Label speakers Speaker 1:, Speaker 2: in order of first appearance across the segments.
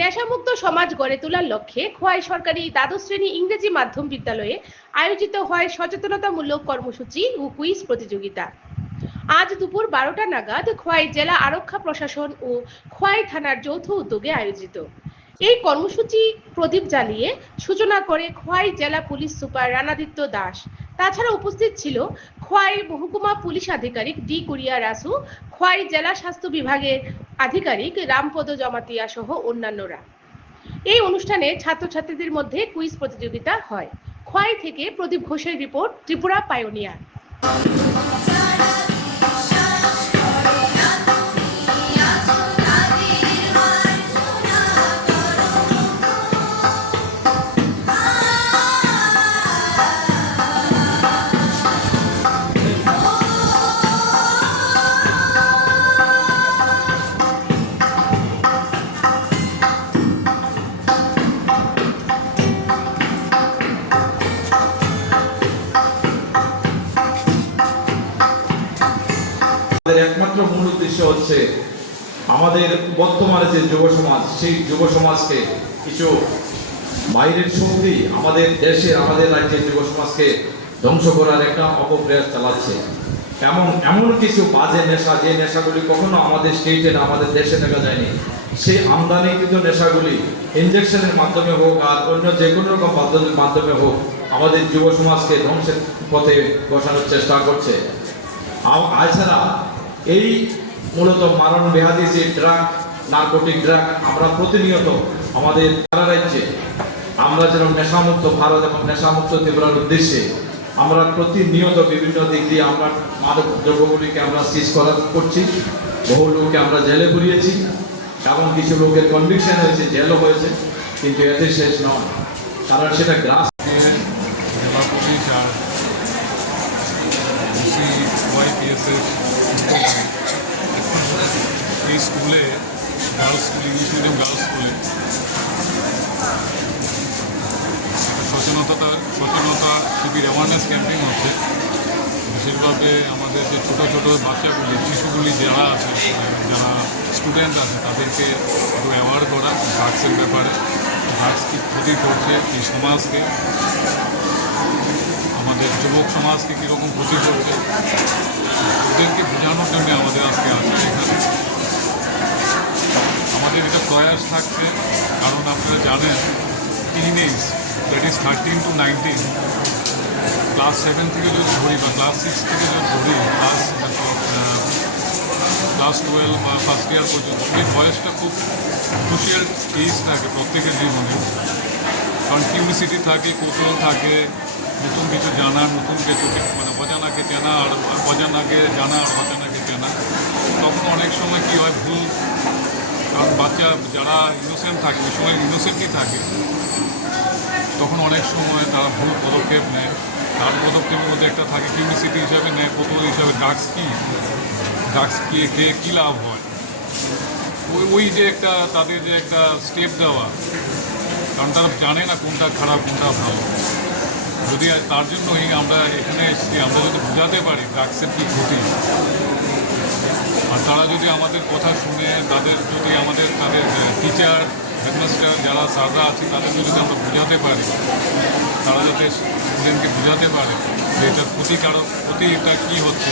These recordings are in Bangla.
Speaker 1: নেশামুক্ত সমাজ গড়ে তোলার লক্ষ্যে খোয়াই সরকারি দ্বাদশ শ্রেণি ইংরেজি মাধ্যম বিদ্যালয়ে আয়োজিত হয় সচেতনতামূলক কর্মসূচি ও কুইজ প্রতিযোগিতা। আজ দুপুর বারোটা নাগাদ খোয়াই জেলা আরক্ষা প্রশাসন ও খোয়াই থানার যৌথ উদ্যোগে আয়োজিত। এই কর্মসূচি প্রদীপ জ্বালিয়ে সূচনা করে খোয়াই জেলা পুলিশ সুপার রানাদিত্য দাস। তাছাড়া উপস্থিত ছিল খোয়াই মহকুমা পুলিশ আধিকারিক ডি কুরিয়া রাসু, খোয়াই জেলা স্বাস্থ্য বিভাগের আধিকারিক রামপদ জমাতিয়া সহ অন্যান্যরা। এই অনুষ্ঠানে ছাত্রছাত্রীদের মধ্যে কুইজ প্রতিযোগিতা হয়। খোয়াই থেকে প্রদীপ ঘোষের রিপোর্ট ত্রিপুরা পায়োনিয়ার।
Speaker 2: আমাদের একমাত্র মূল উদ্দেশ্য হচ্ছে আমাদের বর্তমানে যে যুব সমাজ, সেই যুব সমাজকে কিছু বাইরের শক্তি আমাদের দেশে, আমাদের রাজ্যের যুব সমাজকে ধ্বংস করার একটা অপপ্রয়াস চালাচ্ছে। এমন এমন কিছু বাজে নেশা, যে নেশাগুলি কখনো আমাদের স্টেটে না, আমাদের দেশে দেখা যায়নি, সেই আমদানিকৃত নেশাগুলি ইঞ্জেকশনের মাধ্যমে হোক আর অন্য যে কোনো রকম পদ্ধতির মাধ্যমে হোক, আমাদের যুব সমাজকে ধ্বংসের পথে বসানোর চেষ্টা করছে। আ- এছাড়া এই মূলত মারণ ব্যাধি যে ড্রাগ, নার্কোটিক ড্রাগ, আমরা প্রতিনিয়ত আমাদের সারা রাজ্যে, আমরা যেন নেশামুক্ত ভারত এবং নেশামুক্ত ত্রিপুরার উদ্দেশ্যে আমরা প্রতিনিয়ত বিভিন্ন দিক দিয়ে আমরা মাদক দ্রব্যগুলিকে আমরা সিজ করা করছি। বহু লোককে আমরা জেলে পুরিয়েছি এবং কিছু লোকের কনভিকশন হয়েছে, জেলও হয়েছে, কিন্তু এতে শেষ নয়। কারণ সেটা গ্রাস
Speaker 3: ওয়াইপিএসের এই স্কুলে girls school English medium girls স্কুলে সচেতনতা সচেতনতা শিবির অ্যাওয়ারনেস ক্যাম্পেইন হচ্ছে। বিশেষভাবে আমাদের যে ছোটো ছোটো বাচ্চাগুলি, শিশুগুলি যারা আছে, যারা স্টুডেন্ট আছে, তাদেরকে একটু অ্যাওয়ার করা ড্রাগসের ব্যাপারে। ড্রাগস কি ক্ষতি করছে এই সমাজকে। আমাদের যুবক সমাজকে কীরকম ক্ষতি করছে, ওদেরকে বোঝানোর জন্য আমাদের আজকে আসা এখানে। আমাদের এটা প্রয়াস থাকছে, কারণ আপনারা জানেন teenage that is thirteen to nineteen class seven থেকে যদি ধরি বা ক্লাস সিক্স থেকে যদি ধরি ক্লাস ক্লাস টুয়েলভ বা ফার্স্ট ইয়ার পর্যন্ত, এই বয়সটা খুব ক্রুশিয়াল এজ থাকে প্রত্যেকের জীবনে। কারণ কিউরিসিটি থাকে, কৌতূহল থাকে নতুন কিছু জানা, নতুন কিছু মানে অজানাকে চেনা আর অজানাকে জানা আর অজানাকে চেনা, তখন অনেক সময় কী হয় ভুল, কারণ বাচ্চা যারা ইনোসেন্ট থাকে, ওই সময় ইনোসেন্টই থাকে, তখন অনেক সময় তারা ভুল পদক্ষেপ নেয়। তার পদক্ষেপের মধ্যে একটা থাকে কিউরিসিটি হিসাবে নেয় কৌতূহল হিসাবে ড্রাগস কী ড্রাগস কী খেয়ে কী লাভ হয়? ওই ওই যে একটা তাদের যে একটা স্টেপ দেওয়া, কারণ তারা জানে না কোনটা খারাপ, কোনটা ভালো। যদি তার জন্যই আমরা এখানে এসেছি, আমরা যদি বোঝাতে পারি ড্রাগসের কী ক্ষতি আর তারা যদি আমাদের কথা শুনে, তাদের যদি আমাদের, তাদের টিচার হেডমাস্টার যারা, স্যাররা আছে, তাদেরকে যদি আমরা বোঝাতে পারি, তারা যাতে স্টুডেন্টকে বোঝাতে পারে যে এটার ক্ষতিকারক, ক্ষতিটা কী হচ্ছে,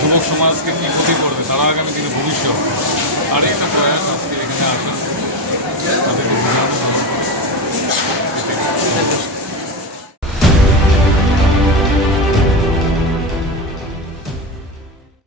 Speaker 3: যুবক সমাজকে কী ক্ষতি করবে, তারা আগামী দিনে ভবিষ্যৎ। আর একটা প্রয়াস আজকে এখানে আসা